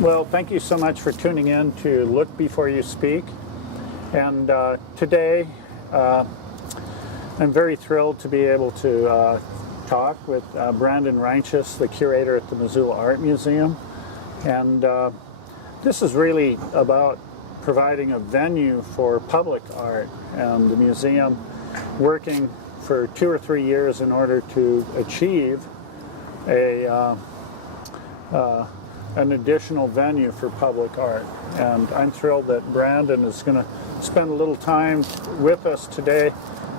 Well, thank you so much for tuning in to Look Before You Speak. And today, I'm very thrilled to be able to talk with Brandon Reintjes, the curator at the Missoula Art Museum. And this is really about providing a venue for public art, and the museum working for 2 or 3 years in order to achieve an additional venue for public art. And I'm thrilled that Brandon is going to spend a little time with us today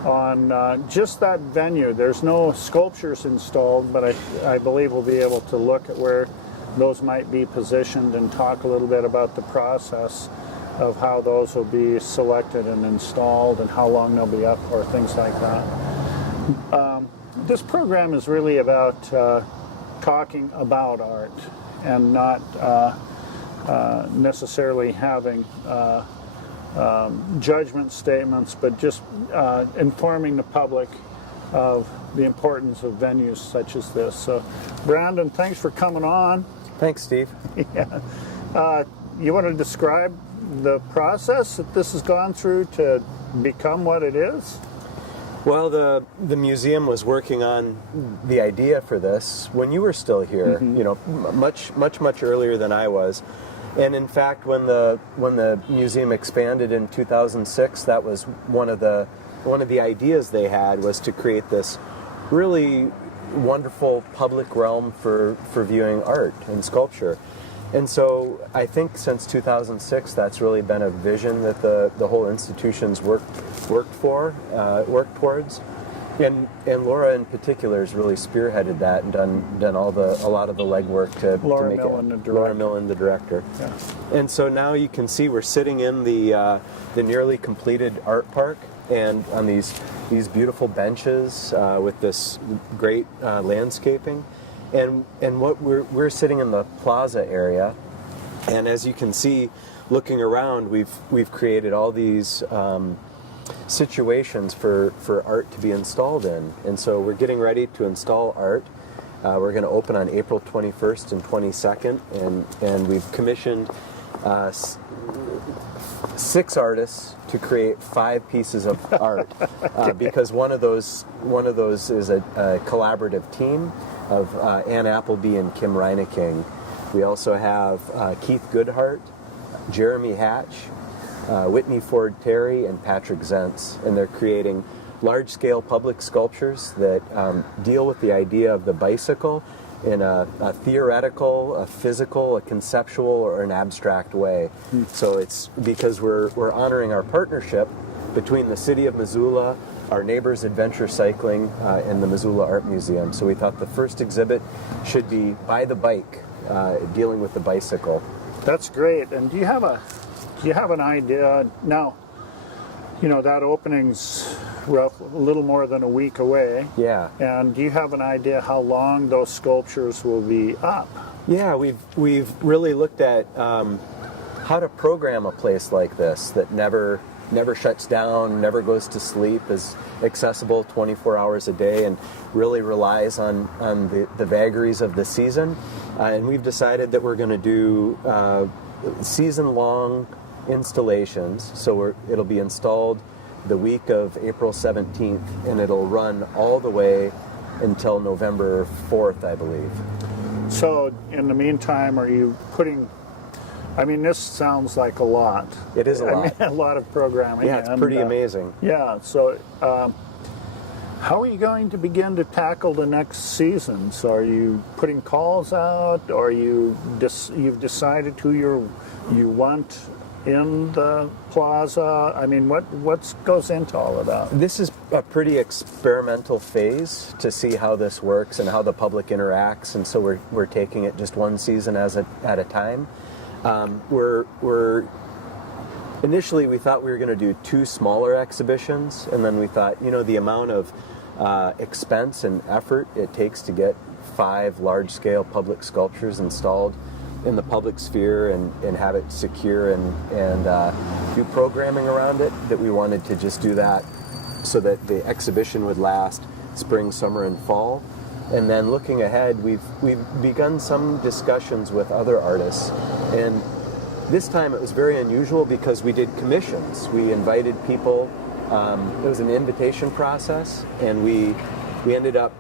on just that venue. There's no sculptures installed, but I believe we'll be able to look at where those might be positioned and talk a little bit about the process of how those will be selected and installed and how long they'll be up or things like that. This program is really about talking about art and not necessarily having judgment statements, but just informing the public of the importance of venues such as this. So, Brandon, thanks for coming on. Thanks, Steve. Yeah. You want to describe the process that this has gone through to become what it is? Well, the museum was working on the idea for this when you were still here, you know, much earlier than I was. And in fact, when the museum expanded in 2006, that was one of the ideas they had, was to create this really wonderful public realm for viewing art and sculpture. And so I think since 2006, that's really been a vision that the whole institution's worked towards. And Laura in particular has really spearheaded that and done a lot of the legwork to make it. Laura Millen, the director. Yeah. And so now you can see we're sitting in the nearly completed art park, and on these beautiful benches with this great landscaping. And what we're sitting in the plaza area, and as you can see, looking around, we've created all these situations for art to be installed in. And so we're getting ready to install art. We're going to open on April 21st and 22nd, and we've commissioned 6 artists to create 5 pieces of art because one of those is a collaborative team of Ann Appleby and Kim Reineking. We also have Keith Goodhart, Jeremy Hatch, Whitney Ford Terry, and Patrick Zentz, and they're creating large-scale public sculptures that deal with the idea of the bicycle in a theoretical, a physical, a conceptual, or an abstract way. So it's because we're honoring our partnership between the city of Missoula, our neighbors Adventure Cycling, and the Missoula Art Museum. So we thought the first exhibit should be By the Bike, dealing with the bicycle. That's great. And do you have an idea now? You know, that opening's a little more than a week away. Yeah. And do you have an idea how long those sculptures will be up? Yeah, we've really looked at how to program a place like this that never shuts down, never goes to sleep, is accessible 24 hours a day, and really relies on the vagaries of the season. And we've decided that we're going to do season-long installations. So it'll be installed the week of April 17th, and it'll run all the way until November 4th, I believe. So in the meantime, are you putting... I mean, this sounds like a lot. It is a lot. A lot of programming. Yeah, it's pretty amazing. Yeah, so how are you going to begin to tackle the next season? So are you putting calls out, or you've decided who you want in the plaza? I mean, what goes into all of that? This is a pretty experimental phase to see how this works and how the public interacts, and so we're taking it just one season at a time. Initially we thought we were going to do 2 smaller exhibitions, and then we thought, the amount of expense and effort it takes to get 5 large-scale public sculptures installed in the public sphere and have it secure and do programming around it, that we wanted to just do that so that the exhibition would last spring, summer, and fall. And then looking ahead, we've begun some discussions with other artists. And this time it was very unusual because we did commissions. We invited people. It was an invitation process, and we ended up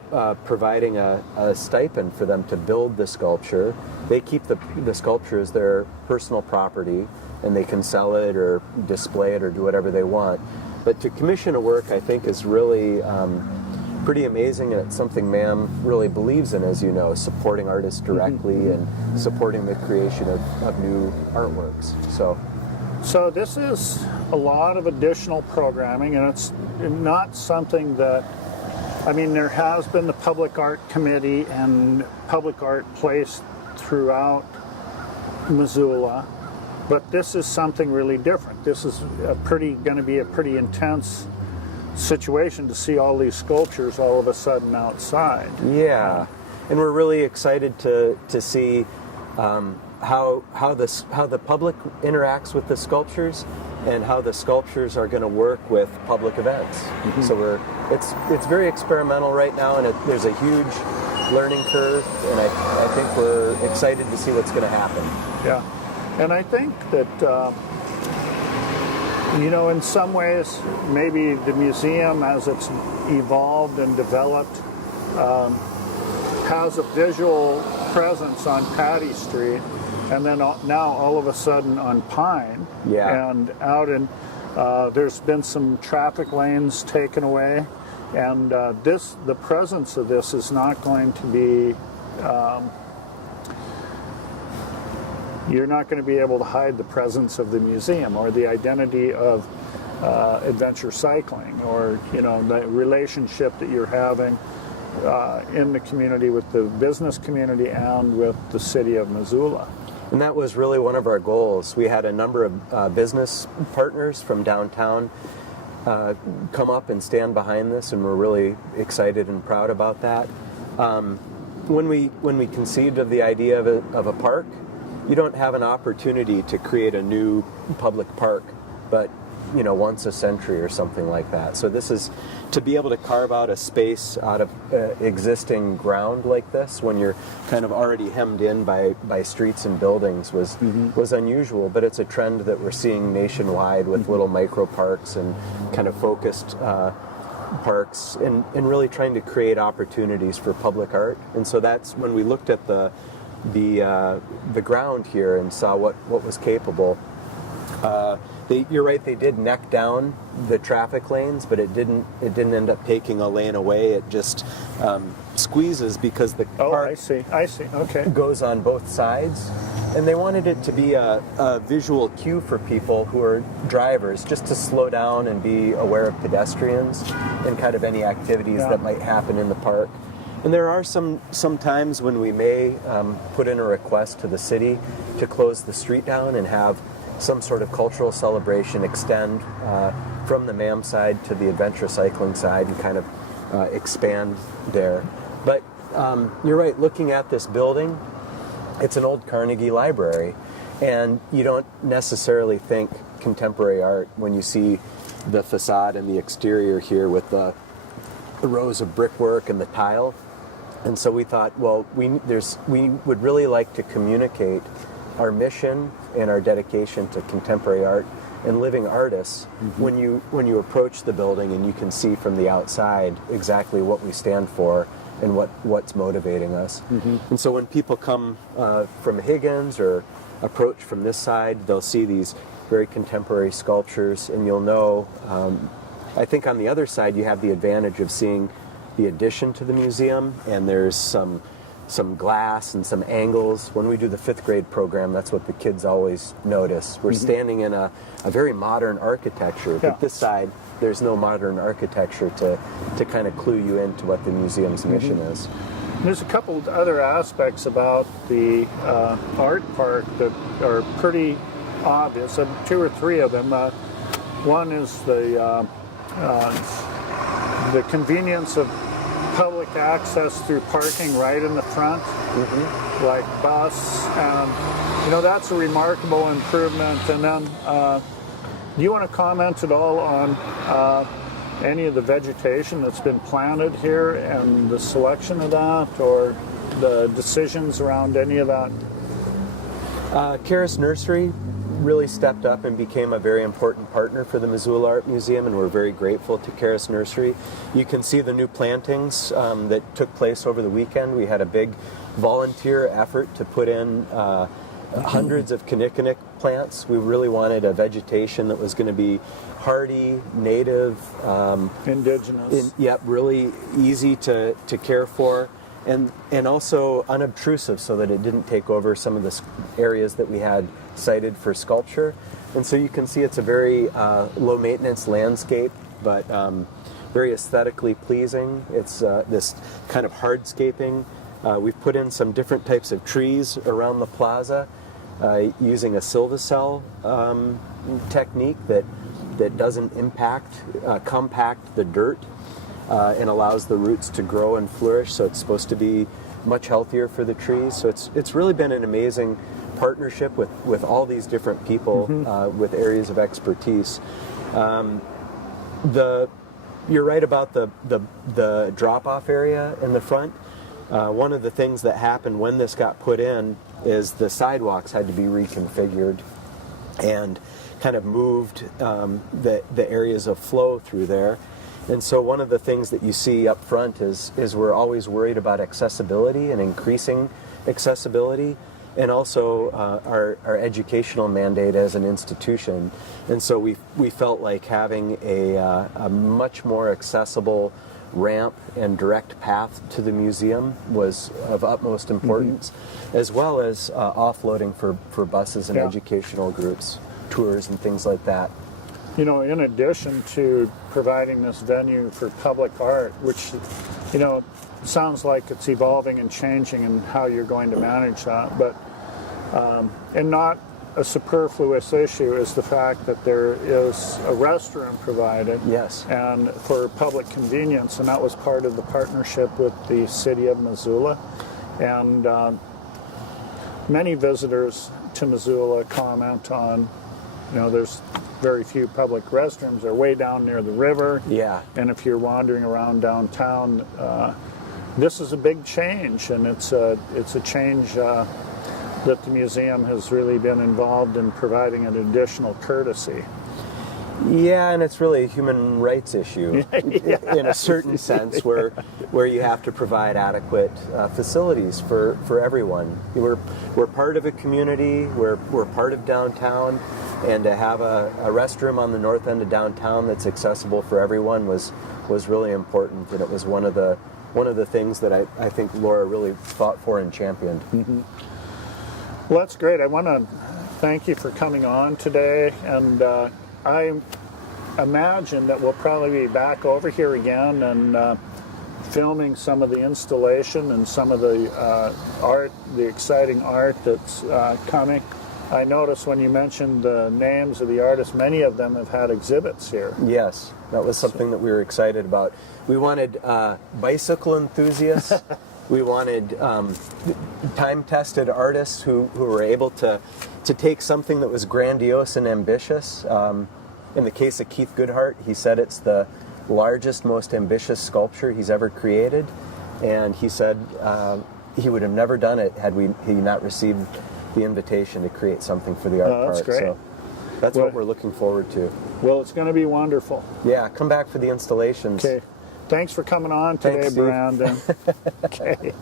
providing a stipend for them to build the sculpture. They keep the sculpture as their personal property, and they can sell it or display it or do whatever they want. But to commission a work, I think, is really pretty amazing, and it's something MAM really believes in, as you know, supporting artists directly and supporting the creation of new artworks. So this is a lot of additional programming, and it's not something that, I mean, there has been the Public Art Committee and public art placed throughout Missoula, but this is something really different. This is going to be a pretty intense situation to see all these sculptures all of a sudden outside. Yeah, and we're really excited to see how the public interacts with the sculptures and how the sculptures are going to work with public events. So it's very experimental right now, and there's a huge learning curve, and I think we're excited to see what's going to happen. Yeah, and I think that in some ways, maybe the museum, as it's evolved and developed, has a visual presence on Patty Street, and then now all of a sudden on Pine. Yeah. And out in, there's been some traffic lanes taken away, and the presence of this is not going to be, you're not going to be able to hide the presence of the museum or the identity of adventure cycling, or the relationship that you're having in the community with the business community and with the city of Missoula. And that was really one of our goals. We had a number of business partners from downtown come up and stand behind this, and we're really excited and proud about that. When we conceived of the idea of a park, you don't have an opportunity to create a new public park, but once a century or something like that. So this is to be able to carve out a space out of existing ground like this, when you're kind of already hemmed in by streets and buildings, was unusual. But it's a trend that we're seeing nationwide with little micro parks and kind of focused parks, and really trying to create opportunities for public art. And so that's when we looked at the ground here and saw what was capable. You're right, they did neck down the traffic lanes, but it didn't end up taking a lane away. It just squeezes because the park I see. Okay. goes on both sides. And they wanted it to be a visual cue for people who are drivers, just to slow down and be aware of pedestrians and kind of any activities that might happen in the park. And there are some times when we may put in a request to the city to close the street down and have some sort of cultural celebration extend from the MAM side to the adventure cycling side and kind of expand there. But you're right, looking at this building, it's an old Carnegie library, and you don't necessarily think contemporary art when you see the facade and the exterior here with the rows of brickwork and the tile. And so we thought, well, we would really like to communicate our mission and our dedication to contemporary art and living artists when you approach the building, and you can see from the outside exactly what we stand for and what's motivating us. And so when people come from Higgins or approach from this side, they'll see these very contemporary sculptures, and you'll know, I think on the other side you have the advantage of seeing the addition to the museum, and there's some glass and some angles. When we do the 5th grade program, that's what the kids always notice. We're standing in a very modern architecture, but this side, there's no modern architecture to kind of clue you into what the museum's mission is. There's a couple of other aspects about the art park that are pretty obvious, 2 or 3 of them. One is the convenience of public access through parking right in the front, like bus, and that's a remarkable improvement. And then do you want to comment at all on any of the vegetation that's been planted here and the selection of that, or the decisions around any of that? Karis Nursery really stepped up and became a very important partner for the Missoula Art Museum, and we're very grateful to Karis Nursery. You can see the new plantings that took place over the weekend. We had a big volunteer effort to put in hundreds of kinnikinick plants. We really wanted a vegetation that was going to be hardy, native, Indigenous. really easy to care for, and also unobtrusive, so that it didn't take over some of the areas that we had cited for sculpture. And so you can see it's a very low maintenance landscape, but very aesthetically pleasing. It's this kind of hardscaping. We've put in some different types of trees around the plaza using a silvicell technique that doesn't compact the dirt and allows the roots to grow and flourish. So it's supposed to be much healthier for the trees. So it's really been an amazing partnership with all these different people with areas of expertise. You're right about the drop-off area in the front. One of the things that happened when this got put in is the sidewalks had to be reconfigured and kind of moved the areas of flow through there. And so one of the things that you see up front is we're always worried about accessibility and increasing accessibility, and also our educational mandate as an institution. And so we felt like having a much more accessible ramp and direct path to the museum was of utmost importance, as well as offloading for buses and educational groups, tours and things like that. You know, in addition to providing this venue for public art, which, you know, sounds like it's evolving and changing in how you're going to manage that, but and not a superfluous issue is the fact that there is a restroom provided. Yes. And for public convenience, and that was part of the partnership with the city of Missoula. And many visitors to Missoula comment on, you know, there's very few public restrooms. They're way down near the river. Yeah. And if you're wandering around downtown, this is a big change, and it's a change that the museum has really been involved in providing an additional courtesy. Yeah, and it's really a human rights issue in a certain sense, where you have to provide adequate facilities for everyone. We're part of a community. We're part of downtown, and to have a restroom on the north end of downtown that's accessible for everyone was really important, and it was one of the things that I think Laura really fought for and championed. Mm-hmm. Well, that's great. I want to thank you for coming on today, and I imagine that we'll probably be back over here again and filming some of the installation and some of the art, the exciting art that's coming. I noticed when you mentioned the names of the artists, many of them have had exhibits here. Yes, that was something that we were excited about. We wanted bicycle enthusiasts. We wanted time-tested artists who were able to take something that was grandiose and ambitious. In the case of Keith Goodhart, he said it's the largest, most ambitious sculpture he's ever created, and he said he would have never done it had he not received the invitation to create something for the art part. That's great. So that's what we're looking forward to. Well, it's going to be wonderful. Yeah, come back for the installations. Okay. Thanks for coming on today, Thanks, Steve. Brandon. Okay.